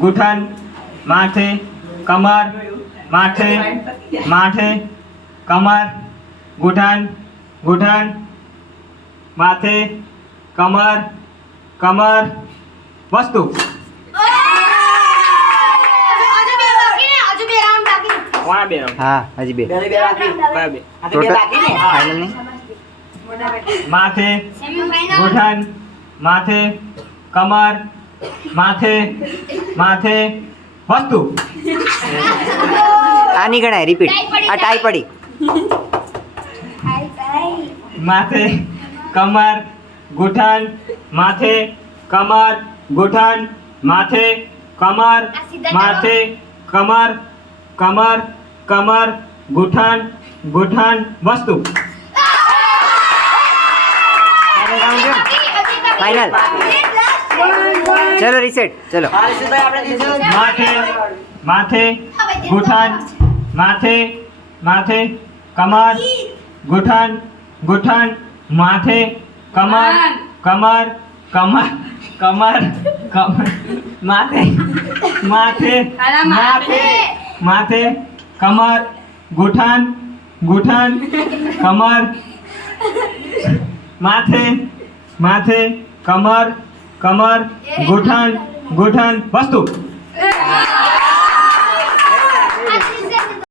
गुठन माथे कमर माथे माथे कमर गुठन गुठन माथे कमर कमर वस्तु हाँ हजी बे टोटल फाइनल नहीं माथे गुठन माथे कमर माथे माथे वस्तु आ नहीं गणा रिपीट आ टाई पड़ी माथे कमर गुठन माथे कमर गुठन माथे कमर माथे कमर कमर कमर गुठन गुठन वस्तु फाइनल चलो रिसेट चलो माथे माथे गुठन माथे माथे कमर गुठन गुठन माथे कमर कमर कमर कमर कमर माथे माथे माथे माथे कमर गुठन गुठन कमर माथे माथे कमर कमर गुठन गुठन वस्तु